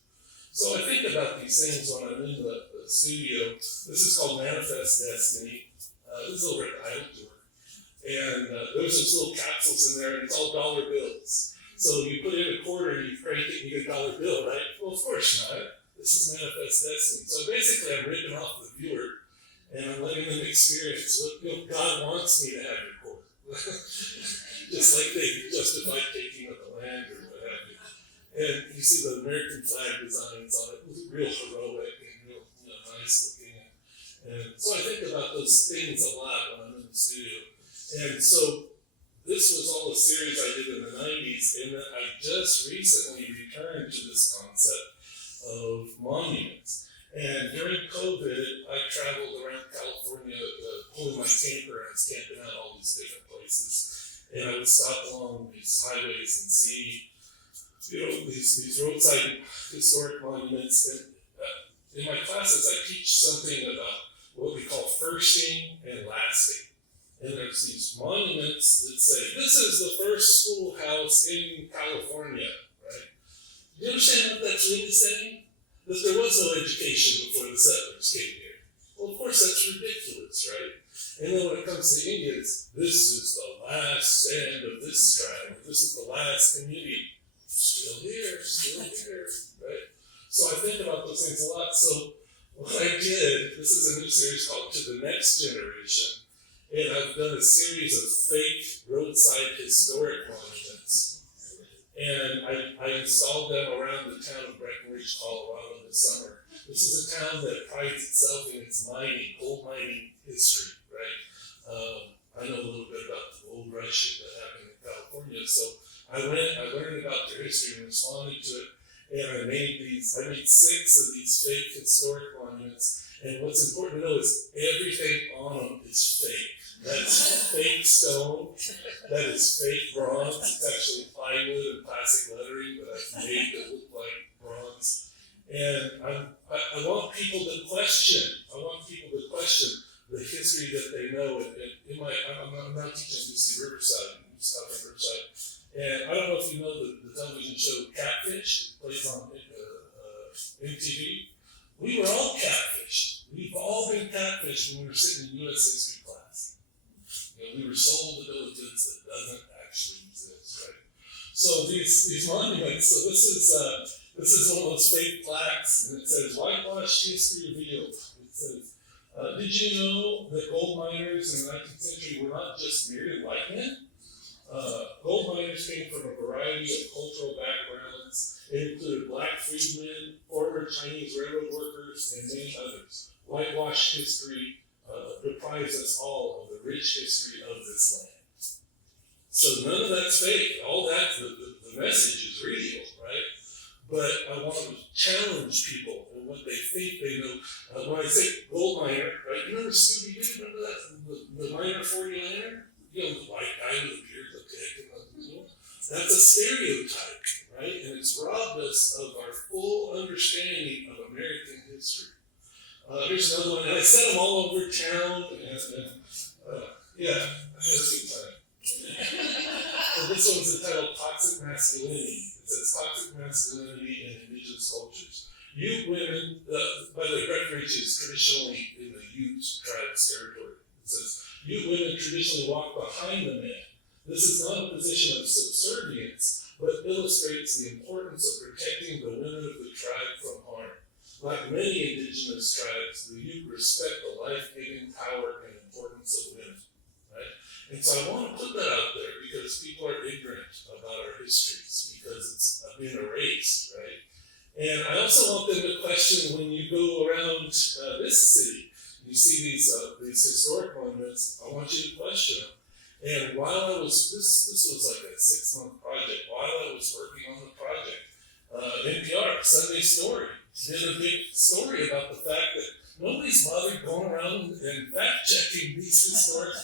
So I think about these things when I'm in the studio. This is called Manifest Destiny. This is over at the Idle Tour. And there's those little capsules in there, and it's all dollar bills. So you put in a quarter and you crank it and you get a dollar bill, right? Well, of course not. This is Manifest Destiny. So basically I'm ripping off the viewer and I'm letting them experience what God wants me to have recorded. Just like they justified taking of the land or what have you. And you see the American flag designs on it. It was real heroic and real nice looking. And so I think about those things a lot when I'm in the studio. And so this was all a series I did in the 90s, and I just recently returned to this concept of monuments. And during COVID, I traveled around California, pulling my camper, and I was camping out all these different places. And I would stop along these highways and see, these roadside historic monuments. And in my classes, I teach something about what we call firsting and lasting. And there's these monuments that say, this is the first schoolhouse in California, right? Do you understand what that's really saying? That there was no education before the settlers came here. Well, of course, that's ridiculous, right? And then when it comes to Indians, this is the last stand of this tribe. This is the last community. Still here, right? So I think about those things a lot. So what I did, this is a new series called To the Next Generation. And I've done a series of fake roadside historic monuments. And I installed them around the town of Breckenridge, Colorado this summer. This is a town that prides itself in its gold mining history, right? I know a little bit about the gold rush that happened in California. So I learned about their history and responded to it. And I made 6 of these fake historic monuments. And what's important to know is everything on them is fake. That's fake stone, that is fake bronze. It's actually plywood and plastic lettering that I've made that look like bronze. And I want people to question. The history that they know. And I'm not teaching UC Riverside, Scotland Riverside. And I don't know if you know the television show Catfish, it plays on MTV. We were all catfished. We've all been catfished when we were sitting in U.S. history class. We were sold a diligence that doesn't actually exist, right? So these monuments. So this is one of those fake plaques, and it says "Whitewashed History Revealed." It says, "Did you know that gold miners in the 19th century were not just bearded white men? Gold miners came from a variety of cultural backgrounds. It included black freedmen, former Chinese railroad workers, and many others. Whitewashed history deprives us all of the rich history of this land." So none of that's fake. All that, the message is real, right? But I want to challenge people in what they think they know. When I say gold miner, right? You remember Scooby-Doo? Remember that? The miner 49er? The white guy with the beard, the pig, that's a stereotype, right? And it's robbed us of our full understanding of American history. Here's another one, and I set them all over town, yeah, I had a good time. This one's entitled Toxic Masculinity. It says Toxic Masculinity in Indigenous Cultures. Ute women, by the way, Breckenridge is traditionally in the Ute tribe's territory. It says, Ute women traditionally walk behind the men. This is not a position of subservience, but illustrates the importance of protecting the women of the tribe from harm. Like many indigenous tribes, the Ute respect the life-giving power and importance of women. Right? And so I want to put that out there because people are ignorant about our histories, because it's been erased, right? And I also want them to question when you go around this city, you see these historic monuments, I want you to question them. And while I was, this was like a 6-month project, while I was working on the project, NPR, Sunday Story, did a big story about the fact that nobody's bothered going around and fact-checking these historic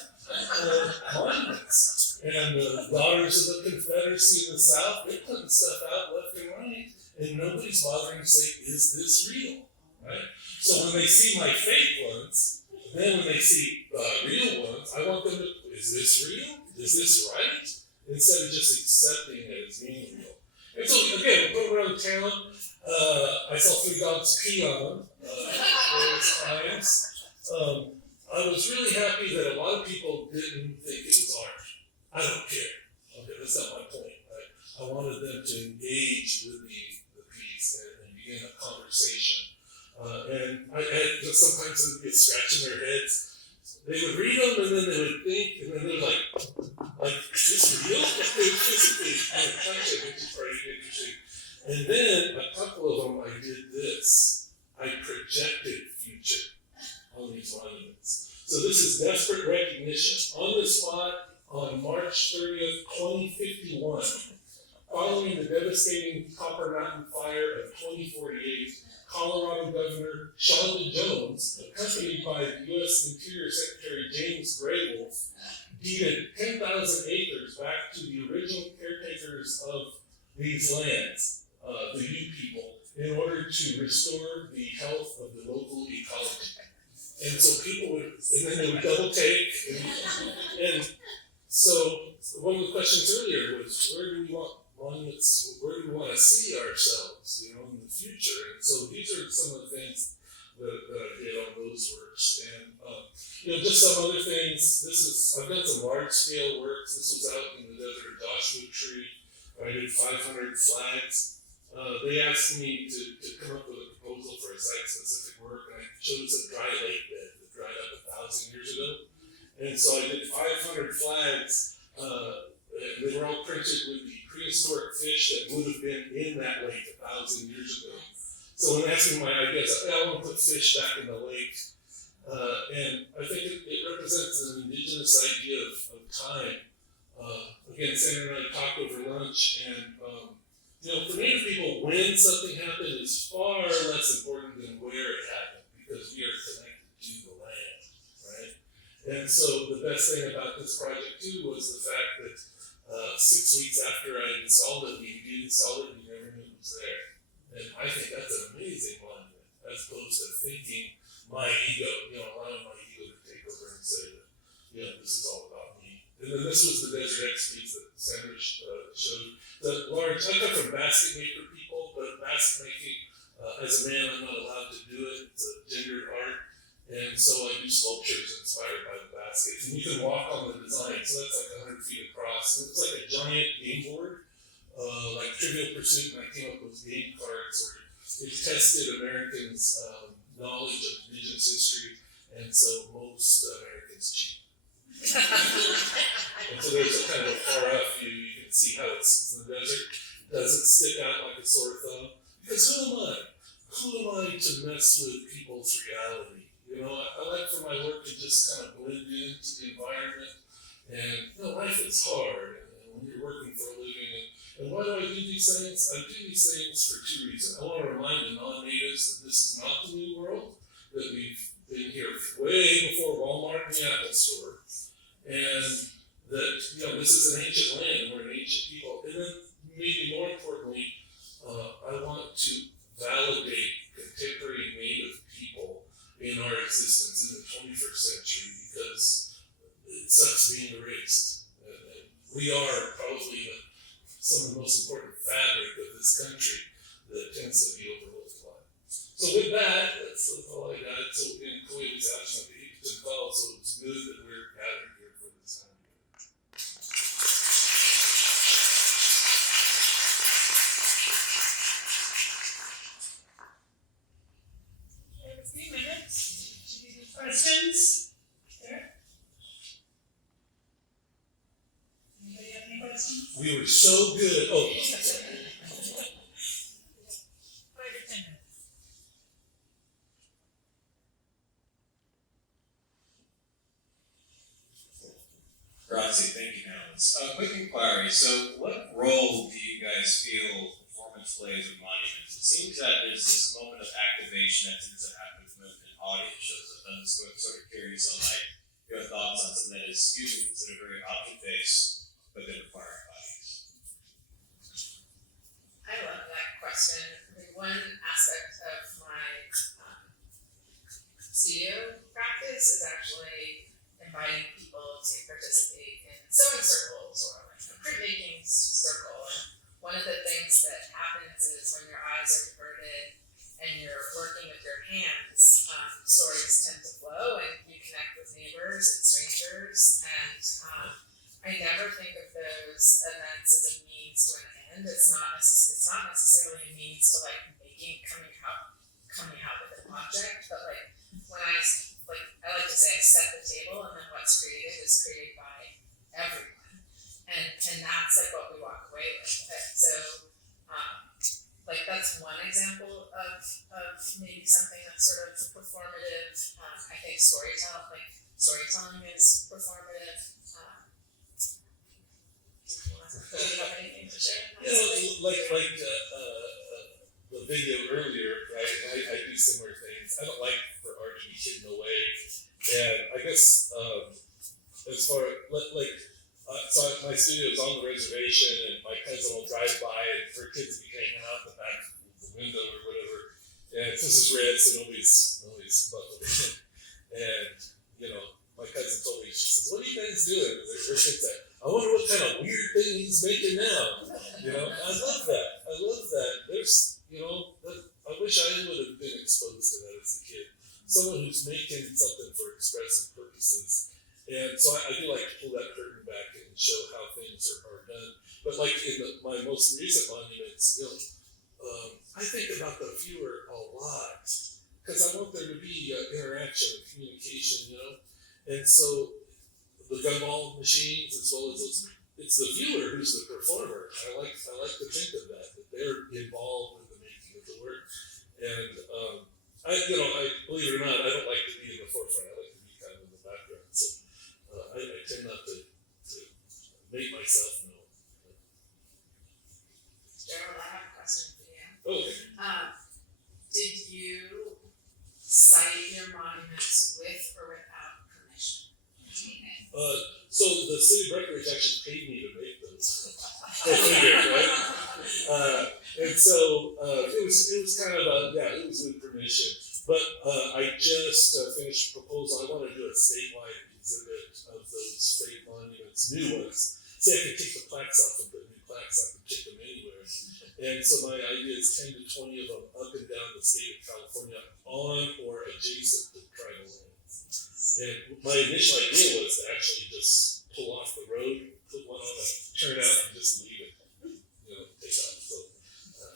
monuments. And the Daughters of the Confederacy in the South, they're putting stuff out left and right, and nobody's bothering to say, is this real? Right? So when they see my fake ones, then when they see real ones, I want them to, is this real? Is this right? Instead of just accepting it as being real. And so again, we go around town, I saw 3 dogs pee on them various times. I was really happy that a lot of people didn't think it was art. I don't care. Okay, that's not my point. Right? I wanted them to engage with the piece and begin a conversation. And I had sometimes they would get scratching their heads. They would read them and then they would think, and then they're like, is this real? They would physically touch it, which is pretty interesting. And then a couple of them, I did this. I projected future on these monuments. So this is desperate recognition. On the spot, on March 30th, 2051, following the devastating Copper Mountain Fire of 2048, Colorado Governor Shonda Jones, accompanied by U.S. Interior Secretary James Grable, deeded 10,000 acres back to the original caretakers of these lands, the Ute people, in order to restore the health of the local ecology. And so people would, and then they would double take, and so one of the questions earlier was, where do we want monuments, where do we want to see ourselves, in the future? And so these are some of the things that I did on those works. And, just some other things. I've done some large scale works. This was out in the desert Joshua Tree. I did 500 flags. They asked me to come up with a proposal for a site specific work, and I chose a dry lake bed that dried up 1,000 years ago. And so I did 500 flags. They were all printed with the prehistoric fish that would have been in that lake 1,000 years ago. So when asking my ideas, I want to put fish back in the lake. And I think it represents an indigenous idea of time. Again, Sandra and I talked over lunch, and for Native people, when something happened is far less important than where it happened, because we are connected to the land, right? And so the best thing about this project too was the fact that 6 weeks after I installed it, we installed it, and we never knew it was there. And I think that's an amazing monument, as opposed to thinking my ego, allowing my ego to take over and say that, this is all about me. And then this was the Desert X piece that Sandra showed. The large, I come from basket maker people, but basket making, as a man, I'm not allowed to do it. It's a gendered art. And so I do sculptures inspired by the baskets. And you can walk on the design, so that's like 100 feet across. And it's like a giant game board, like Trivial Pursuit, and I came up with game cards where it tested Americans' knowledge of indigenous history, and so most Americans cheat. And so there's a kind of a far out view, you can see how it sits in the desert. It doesn't stick out like a sore thumb. Because who am I? Who am I to mess with people's reality? I like for my work to just kind of blend into the environment. And life is hard, and when you're working for a living. And why do I do these things? I do these things for 2 reasons. I want to remind the non-natives that this is not the new world, that we've been here way before Walmart and the Apple Store, and that, this is an ancient land and we're an ancient people. And then maybe more importantly, I want to validate contemporary Native people in our existence in the 21st century because it sucks being erased. And we are probably some of the most important fabric of this country that tends to be overlooked a lot. So with that, that's all I got. So in Kuwait was asking about the 8 to 12, so it's good that we're gathered here for this time. We have a few minutes. Should we do questions? There. Anybody have any questions? We were so good. Oh, 5 or 10 minutes. Grazie, thank you, panelists. Quick inquiry. So, what role do you guys feel performance plays with monuments? It seems that there's this moment of activation that tends to happen when an audience shows up. I'm just sort of curious on your thoughts on something that is usually considered very object-based, but then requiring audience. I love that question. I mean, one aspect of my studio practice is actually inviting people to participate in sewing circles or like a printmaking circle. And one of the things that happens is when your eyes are diverted and you're working with your hands, stories tend to flow and you connect with neighbors and strangers. And I never think of those events as a means to an end. It's not necessarily a means to like coming out with an object, but like when I like to say I set the table and then what's created is created by everyone. And that's like what we walk away with. So like that's one example of maybe something that's sort of performative. I think storytelling is performative. Do you have anything to share? The video earlier, right? I do similar things. I don't like for art to be hidden away, and I guess as far so my studio is on the reservation, and my cousin will drive by, and her kids will be hanging out the back of the window or whatever. And this is red, so nobody's buckled in. And my cousin told me, she says, "What are you guys doing?" And her kid said, "I wonder what kind of weird thing he's making now." I love that. There's, I wish I would have been exposed to that as a kid. Someone who's making something for expressive purposes. And so I do like to pull that curtain back and show how things are done. But like in my most recent monuments, I think about the viewer a lot because I want there to be interaction and communication, And so the gumball machines, as well as those, it's the viewer who's the performer. I like to think of that they're involved in the making of the work. And I believe it or not, I don't like to be in the forefront. I like to be kind of in the background. So I tend not to make myself known. Gerald, I have a question for you. Okay. Did you cite your monuments with or without permission? So the city of Breckenridge actually paid me to make those. Right? And so it was kind of it was with permission. But I just finished a proposal. I want to do a statewide exhibit of those state monuments, new ones. See, I could take the plaques off and put new plaques. I could take them anywhere. And so my idea is 10 to 20 of them up and down the state of California on or adjacent to tribal lands. And my initial idea was to actually just pull off the road, put one on a turnout, and just leave it, take off. So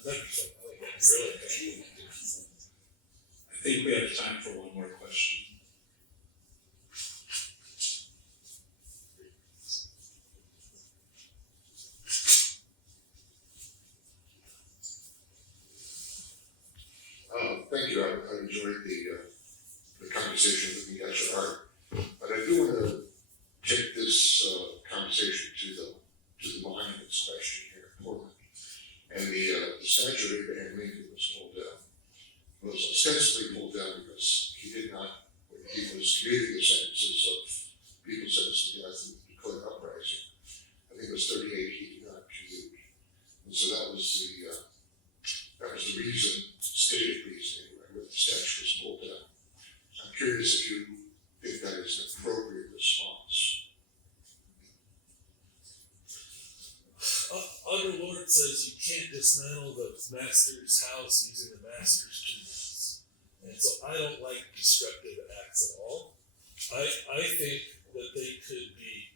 that'd be fun. I like that. Really kind of I think we have time for one more question. Thank you. I enjoyed the conversation with the guys at art, but I do want to take this conversation to the monuments question here in Portland. And the statue of Abraham Lincoln was pulled down. It was ostensibly pulled down because he did not, when he was commuting the sentences of people sentenced to death in the Dakota Uprising, so that was the reason, stated reason anyway, why the statute was pulled down. I'm curious if you think that is an appropriate response. Our Lord says you can't dismantle the master's house using the master's tools. And so I don't like destructive acts at all. I think that they could be,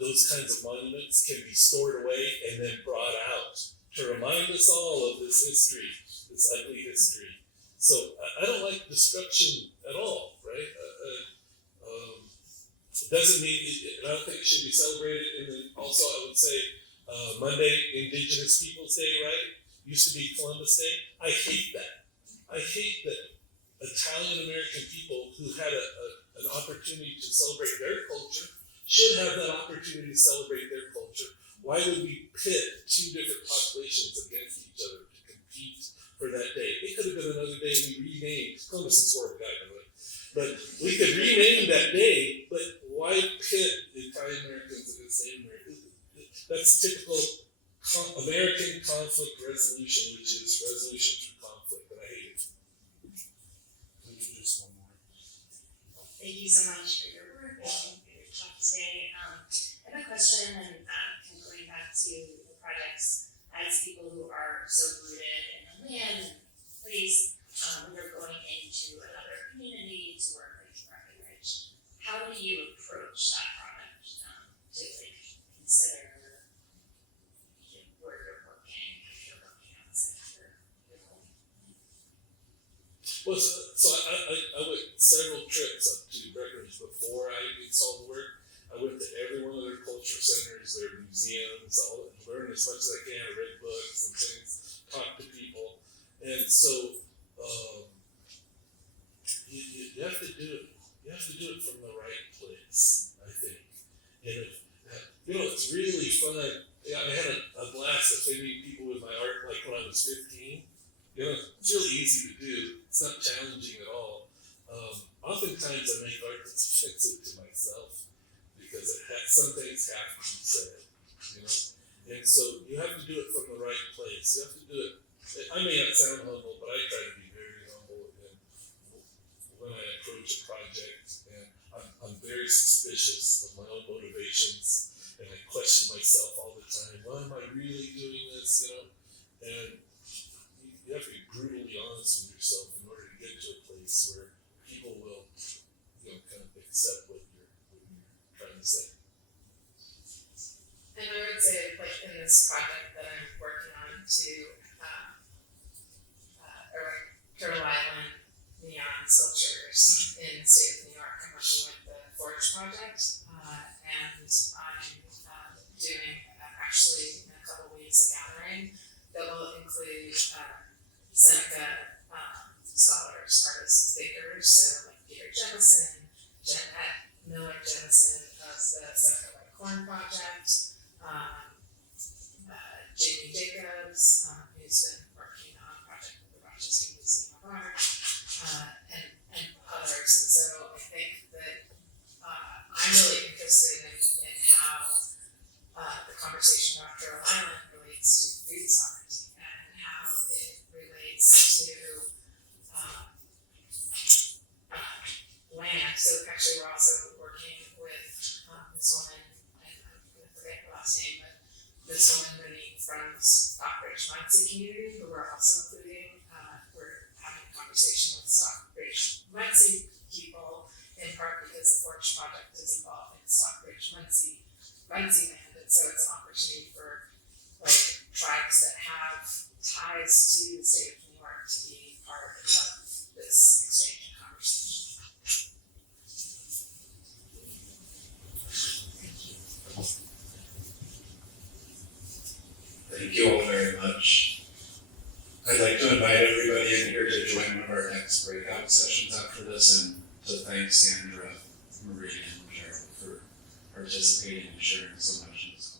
those kinds of monuments can be stored away and then brought out to remind us all of this history, this ugly history. So I don't like destruction at all, right? It doesn't mean, and I don't think it should be celebrated. And then also I would say Monday, Indigenous Peoples Day, right? Used to be Columbus Day. I hate that. I hate that Italian American people who had an opportunity to celebrate their culture should have that opportunity to celebrate their culture. Why would we pit two different populations against each other to compete for that day? It could have been another day we renamed. Columbus is a horrible guy, by the way. But we could rename that day, but why pit Italian Americans against Native Americans? That's typical American conflict resolution, which is resolution through conflict, and I hate it. Just one more. Thank you so much for your work and for your talk today. I have a question, and kind of going back to the projects as people who are so rooted in the land and place, when you're going into another community to work with Breckenridge, how do you approach that project to consider where you're working if you're working outside your home? Well, so I went several trips up to Breckenridge before I installed the work. I went to every one of their culture centers, their museums, learned as much as I can. I read books and things, talked to people, and so you have to do it. You have to do it from the right place, I think. And it's really fun. Yeah, I had a blast offending people with my art, like when I was 15. It's really easy to do. It's not challenging at all. Oftentimes I make art that's offensive to myself because some things have to be said, And so you have to do it from the right place. You have to do it. I may not sound humble, but I try to be very humble when I approach a project, and I'm very suspicious of my own motivations, and I question myself all the time. Why am I really doing this? And you have to be brutally honest with yourself in order to get to a place where people will, kind of accept what you're trying to say. And I would say, like in this project that I'm working on to erect Turtle Island neon sculptures in the state of New York, I'm working with the Forge Project, and I'm doing actually in a couple weeks a gathering that will include Seneca scholars, artists, thinkers, so like Peter Jemison, Jeanette Miller Jemison of the Seneca White Corn Project, Jamie Jacobs, who's been working on a project with the Rochester Museum of Art, and others. And so I think that I'm really interested in how the conversation about Turtle Island relates to food sovereignty and how it relates to land. So actually we're also working with this woman, and I'm going to forget her last name, but this woman Renee from the Stockbridge Muncie community, who we're also including. We're having a conversation with Stockbridge Muncie people, in part because the Forge Project is involved in Stockbridge Muncie land, and so it's an opportunity for like tribes that have ties to the state of New York to be part of this exchange and conversation. Thank you all very much. I'd like to invite everybody in here to join one of our next breakout sessions after this, and to thank Sandra, Marie, and Gerald for participating and sharing so much in this